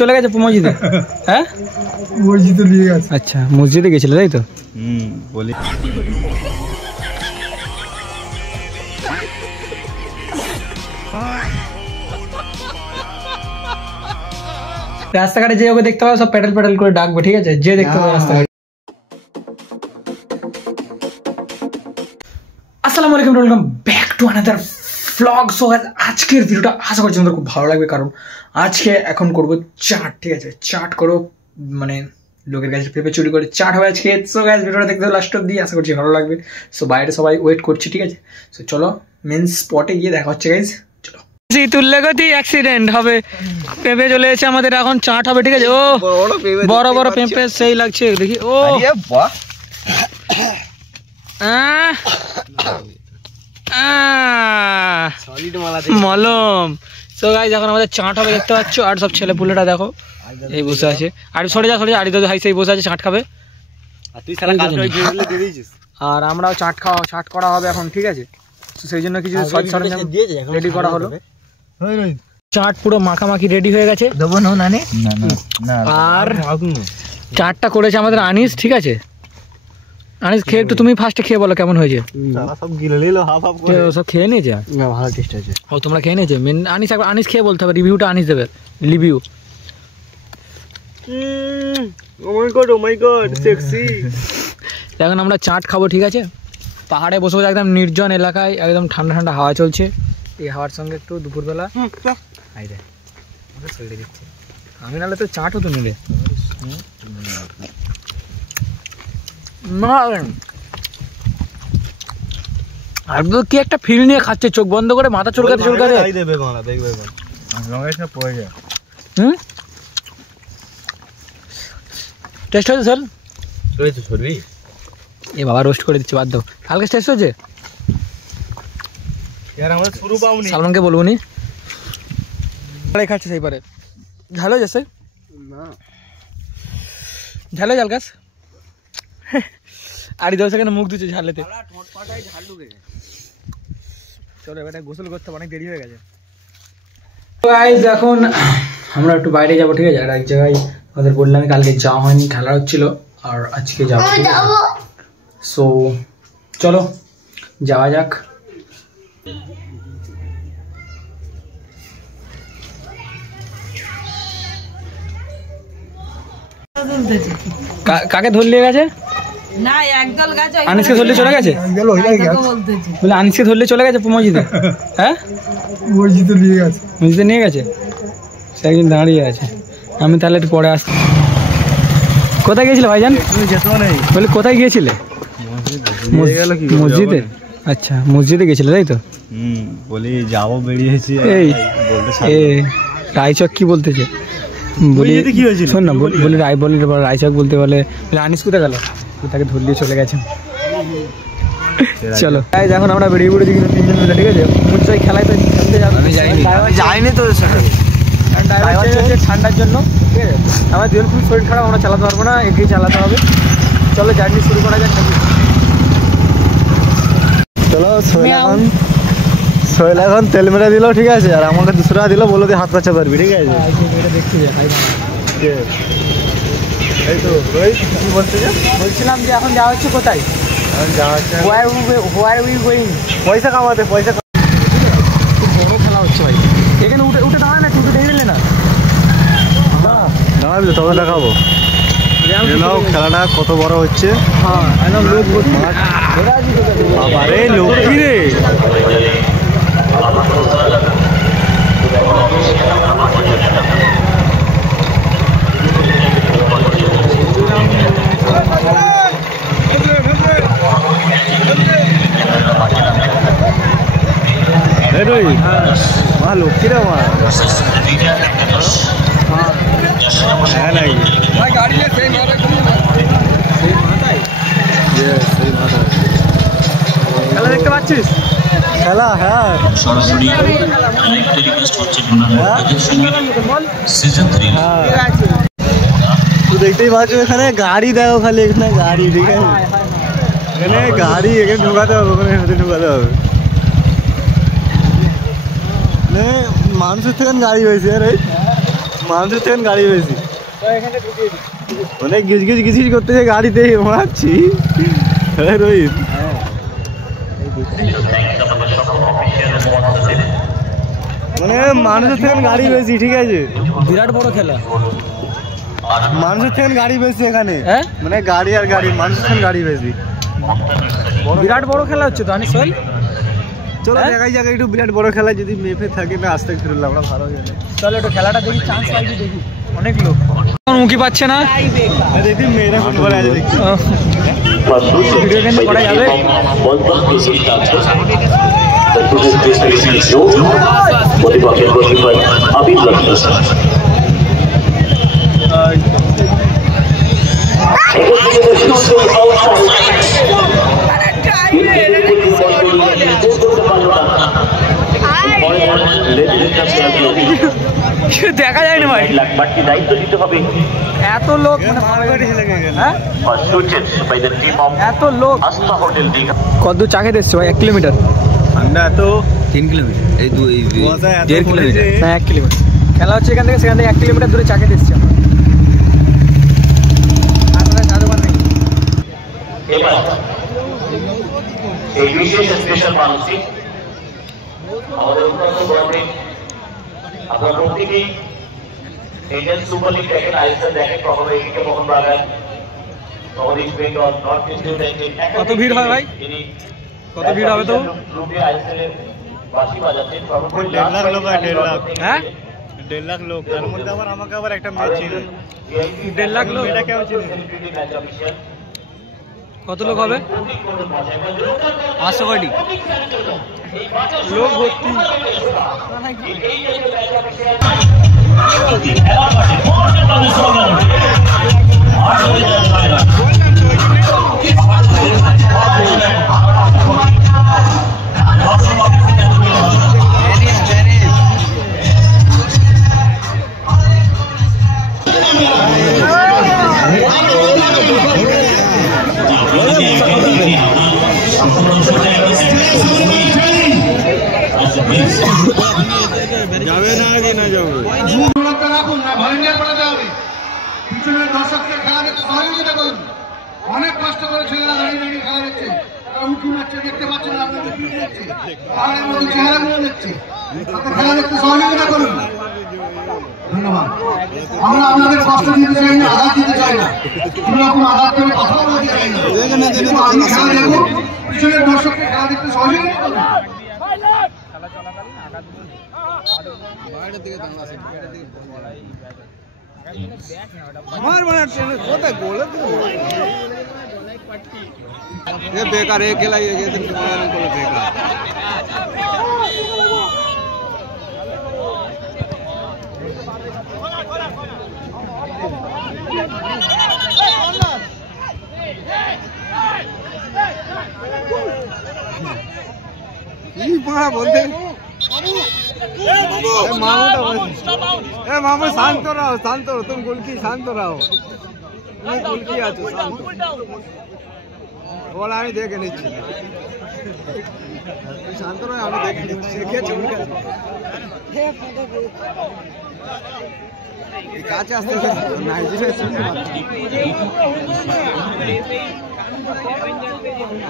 চলে গেছে মসজিদে। হ্যাঁ মসজিদে নিয়ে গেছে। আচ্ছা মসজিদে গেছিল তাই তো। বলি রাস্তাঘাটে যে ওকে দেখতে পাবে সব প্যাডেল প্যাডেল করে ডাকবে, ঠিক আছে? যে দেখতে পাবে রাস্তাঘাটে। আসসালামু আলাইকুম, welcome back to another vlog. So আজকের ভিডিওটা আশা করছি তোমাদের খুব ভালো লাগবে, কারণ আজকে এখন করবো চাট, ঠিক আছে? চাট করো, মানে লোকের কাছে পেঁপে চুরি করে চাট হবে আজকে। সো গাইস ভিডিওটা দেখতে লাস্ট অব্দি, আশা করছি ভালো লাগবে। সো বাইরে সবাই ওয়েট করছি, ঠিক আছে? সো চলো মেন স্পটে গিয়ে দেখা হচ্ছে গাইস। তুললে গতি অ্যাক্সিডেন্ট হবে, পেঁপে চলে এসেছে আমাদের, এখন চাট হবে, ঠিক আছে? ও বড় বড় পেঁপে সেই লাগছে দেখি। ও মলম। সো গাইস এখন আমাদের চাট হবে, দেখতে পাচ্ছ। আর সব ছেলে পুলেটা দেখো এই বসে আছে। আর সরে যা আড়ি দাদু হাই সেই বসে আছে, চাট খাবে। আর আমরাও চাট করা হবে এখন, ঠিক আছে? সেই জন্য কিছু সরঞ্জাম রেডি করা হলো। চাট পুরো মাখামাখি রেডি হয়ে গেছে। আর চাটটা করেছে আমাদের আনিস, ঠিক আছে? আনিস খেয়ে একটু তুমি ফার্স্টে খেয়ে বলো কেমন হয়েছে। সব খেয়ে নিয়েছে, ভালো টেস্ট আছে। ও তোমরা খেয়ে নিয়েছো? আনিস খেয়ে বলতে হবে, রিভিউটা আনিস দেবে। রিভিউ এখন আমরা চাট খাবো, ঠিক আছে? পাহাড়ে বসে বসে একদম নির্জন এলাকায়, একদম ঠান্ডা ঠান্ডা হাওয়া চলছে। এই হাওয়ার সঙ্গে একটু দুপুরবেলা দিচ্ছে। আমি নাহলে তো চাট হতো নিলে। একদম কি একটা ফিল নিয়ে খাচ্ছে, চোখ বন্ধ করে মাথা চুলকাতে চুলকাতে। টেস্ট হয়েছে স্যার? এ বাবা রোস্ট করে দিচ্ছে, বাদ দাও। হালকা টেস্ট হয়েছে? সালমানকে বলবো নি খাচ্ছে সেই পারে। ঝাল হয়ে যাচ্ছে না? ঝাল হয়ে জাল গাছ আড়ি 10 সেকেন্ড মুখ দিচ্ছে ঝালেতে। চলো এবার গোসল করতে অনেক দেরি হয়ে গেছে। গাইস এখন আমরা একটু বাইরে যাবো, ঠিক আছে? আর এক জায়গায় আমাদের বললাম কালকে যাওয়া হয়নি, খেলা হচ্ছিল, আর আজকে যাবো। সো চলো যাওয়া যাক। কাকে ধরলে গেছে? আনিসকে ধরলে চলে গেছে? বলে আনিসকে ধরলে চলে গেছে মসজিদে। হ্যাঁ মসজিদে নিয়ে গেছে। মসজিদে নিয়ে গেছে, সে একদিন দাঁড়িয়ে আছে। আমি তাহলে একটু পরে আসছি। কোথায় গিয়েছিলে ভাইজান? বলে কোথায় গিয়েছিলে? মসজিদে। আচ্ছা মসজিদে গেছিলে তাই তো? বলি যাবো বেরিয়েছি। এই রায়চক কি বলতেছে? বলি শোন না, বলি রায়চক বলতে বলে আনিস কোথায় গেল, তাকে ধরলিয়ে চলে গেছে। চলো এখন আমরা বেরিয়ে পড়েছি কিন্তু 3 জন মিলে, ঠিক আছে? মুচাই খেলায় তো খেলতে যাইনি তো ঠান্ডার জন্য, ঠিক আছে? আমার দুজন খুব শরীর খারাপ, আমরা চালাতে পারবো না, এগিয়ে চালাতে হবে। চলো জার্নি শুরু করা যাক নাকি? চলো সোহেল এখন তেল মেরে দিল, ঠিক আছে? আর আমাকে 200 টাকা দিল, বললো হাত পাচ্ছা পারবি, ঠিক আছে? দেখছি এই তো রোহিত কি বলতে বলছিলাম যে এখন যাওয়া হচ্ছে কোথায়? পয়সা কামাতে, পয়সা বড় খেলা হচ্ছে ভাই। এখানে উঠে দাঁড়ায় না, উঠে দেখে নিলে না দাঁড়াবি তো, তবে দেখাবো খেলাটা কত বড় হচ্ছে। আরে লোক কি রে, লক্ষ্মী রে আমার। হ্যাঁ নাকি খেলা দেখতে পাচ্ছিস? খেলা হ্যাঁ সরাসরি রিকোয়েস্ট হচ্ছে সিজন 3 তুই দেখতেই পাচ্ছ এখানে গাড়ি দেখো, খালি এখানে গাড়ি, ঠিক আছে? এখানে গাড়ি এখানে ঢোকাতে হবে, ওখানে ঢোকাতে হবে। মানুষের থেকে গাড়ি হয়েছে রে, মানুষের থেকে গাড়ি বেশি। অনেক গিজ গিজ গিজ করতেছে গাড়িতে মারছি রোহিত। মানে মানুষের থেকে গাড়ি বেশি, ঠিক আছে? বিরাট বড় খেলা, মানুষের থেকে গাড়ি বেশি এখানে। হ্যাঁ মানে গাড়ি আর গাড়ি, মানুষের থেকে গাড়ি বেশি। বিরাট বড় খেলা হচ্ছে তো আনিস ভাই। চলো জায়গায় জায়গায় একটু বিরাট বড় খেলা যদি মেপে থাকে না আসতে ফিরলাম আমরা ভালো জানি। চলো একটু খেলাটা দেখি, চান্স পাইছি দেখি। অনেক লোক মুখি পাচ্ছে না, দেখি মেয়েরা ফুটবল আছে দেখছি। ভিডিও কিন্তু করা যাবে। দেখা যায় না ভাই, বাড়তি দায়িত্ব দিতে হবে। এত লোক, হ্যাঁ এত লোক। কত চা খেতে এসছো ভাই? 1 কিলোমিটার ঠান্ডা তো 3 কিলোমিটার, এই 1.5 কিলোমিটার না 1 কিলোমিটার খেলা হচ্ছে এখান থেকে, সেখান থেকে 1 কিলোমিটার দূরে চা খেতে এসছি আমরা। এবার এই বিশেষ স্পেশাল মানুষটি আমাদের অত্যন্ত গর্বের। আপনারা প্রত্যেকেই ইন্ডিয়ান সুপার লিগ দেখেন, আইএসএল দেখেন, কখনো এদিকে মোহনবাগান, কখনো east Bengal, north east United. কত ভিড় হয় ভাই? কত ভিড় হবে তো? গ্রুপে আইএসএল এর বাঁশি বাজাচ্ছেন। 1.5 লাখ লোক, 1.5 লাখ। হ্যাঁ 1.5 লাখ লোক, তার মধ্যে আবার আমাকে আবার একটা ম্যাচ ছিল। 1.5 লাখ লোক। এটা কেমন ছিল? কত লোক হবে? 500 কোটি লোক ভর্তি। যাবে না আগে না যাবে রাখুন না, ভলেন্টিয়ার পাঠাতে হবে। পিছনের দর্শককে খেলা দেখতে সহযোগিতা করুন। অনেক কষ্ট করে ছেলেরা দাঁড়িয়ে দাঁড়িয়ে খেলা দেখছে, তারা উঁকি মারছে, দেখতে পাচ্ছেন না, আপনাদের কি দেখছে, পাহাড়ের মতো চেহারাগুলো দেখছে। তাদের খেলা দেখতে সহযোগিতা করুন। ধন্যবাদ। আমরা আপনাদের কষ্ট দিতে চাই না, আঘাত দিতে চাই না, কোন রকম আঘাত করে কথা বলতে চাই না। আপনি খেলা দেখুন, পিছনের দর্শককে খেলা দেখতে সহযোগিতা করুন। বেকার এ খেলা বেকার। বলতে मामू शांत रहो, शांत हो तुम, गुलकी शांत रहो, गुलकी आছো शांत बोला আমি দেখে নিচ্ছি, শান্ত রहो আমি দেখে নিচ্ছি। কাছে আসতে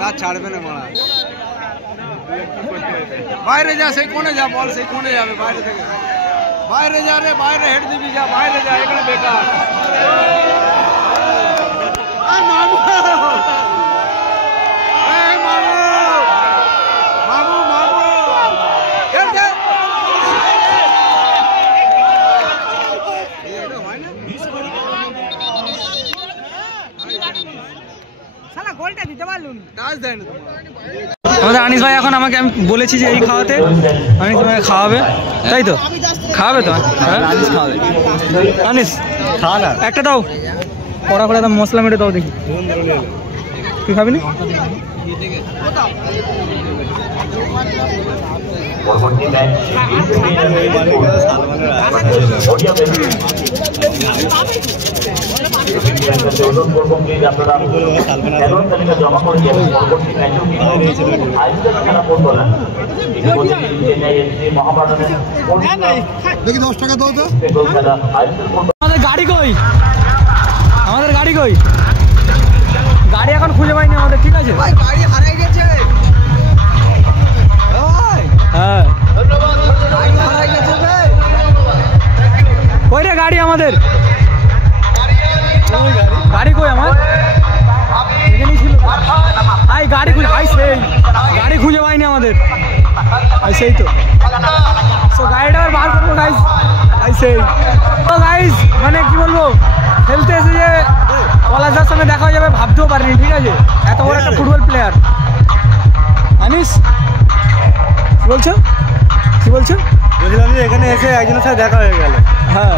কাজ ছাড়বে না মারা। বাইরে যা, সেই কোণে যা, বল সেই কোণে যাবে, বাইরে থেকে বাইরে যা রে, বাইরে হেড দিবি, যা বাইরে যা, এখানে বেকার। মামু মামু মামু গোলটা দিতে পারলুন, কাজ দেয় না তোমার। আমাদের আনিস ভাই এখন আমাকে, আমি বলেছি যে এই খাওয়াতে, আনিস তোমাকে খাওয়াবে, তাই তো? খাওয়াবে তো? আনিস খাওয়াবে। আনিস খা না, একটা দাও, কড়া করে দাও, মশলা মেটে দাও দেখি। তুই খাবি না? পরবর্তী ম্যাচ অনুরোধ করব কমপ্লিট আপনারা খেলোয়াড় তালিকা জমা করে যাবেন। পরবর্তী ম্যাচেও কিন্তু আইপিএল খেলা করবো না। ইতিমধ্যে চেন্নাই এফসি মহাবাডানের দেখি 10 টাকা দাও তো। বেঙ্গল খেলা আইপিএল আমাদের গাড়ি কই? আমাদের গাড়ি কই? গাড়ি এখন খুঁজে পাইনি আমাদের, ঠিক আছে? ভাই গাড়ি হারিয়ে গেছে। হ্যাঁ গাড়ি হারিয়ে গেছে রে। কই রে গাড়ি আমাদের? গাড়ি কই আমার? এখানেই ছিল। আই গাড়ি খুঁজে, আই সেই গাড়ি খুঁজে পাইনি আমাদের। আই সেই তো। সো গাড়িটা আবার বার করবো গাইস। আই সেই তো গাইস, মানে কি বলবো, খেলতে এসে যে পলাশদার সঙ্গে দেখা হয়ে যাবে ভাবতেও পারিনি, ঠিক আছে? এত বড় একটা ফুটবল প্লেয়ার। আনিস কি বলছো? কি বলছো? বলছিলাম যে এখানে এসে একজনের সাথে দেখা হয়ে গেল। হ্যাঁ,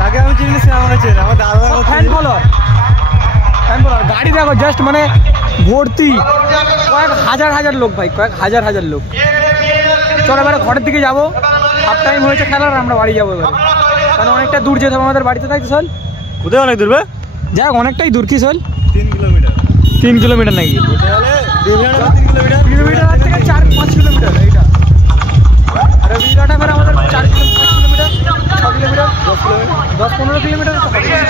তাকে আমি চিনি, সে আমাকে চেনে। আমার দাদা ফ্যান ফলোয়ার। গাড়ি দেখো জাস্ট, মানে ভর্তি, কয়েক হাজার হাজার লোক ভাই, কয়েক হাজার হাজার লোক। চলো এবারে ঘরের দিকে যাবো, হাফ টাইম হয়েছে খেলার, আমরা বাড়ি যাবো এবারে, কারণ অনেকটা দূর যেতে হবে আমাদের বাড়িতে, তাই তো চল? কোথায় অনেক দূর? যাই হোক, অনেকটাই দূর। কি চল? 3 কিলোমিটার। 3 কিলোমিটার নাকি? তাহলে 3 কিলোমিটার। কিলোমিটার থেকে 4-5 কিলোমিটার এইটা। আর ভিডিওটা করে আমাদের 4 কিলোমিটার, 5 কিলোমিটার, 6 কিলোমিটার, 10-15 কিলোমিটার তো হবে।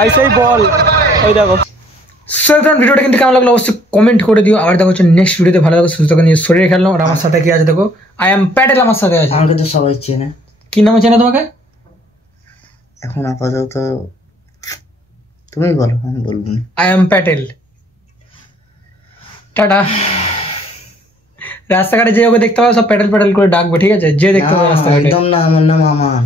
আইসাই বল, ওই দেখো। সো এখন ভিডিওটা কিন্তু কেমন লাগলো অবশ্যই কমেন্ট করে দিও। আবার দেখো হচ্ছে নেক্সট ভিডিওতে। ভালো থাকো, সুস্থ থাকো, নিয়ে শরীরে খেললাম। আর আমার সাথে কি আছে দেখো, আই এম প্যাটেল আমার সাথে আছে। আমাকে তো সবাই চেনে। কি নামে চেনে তোমাকে? এখন আপাতত তুমি বলো, আমি বলবো না। I am Patel. টাটা। রাস্তাঘাটে যে ওকে দেখতে পাবে সব প্যাটেল প্যাটেল করে ডাকবে, ঠিক আছে? যে দেখতে পাবে রাস্তাঘাটে। একদম না, আমার নাম আমান।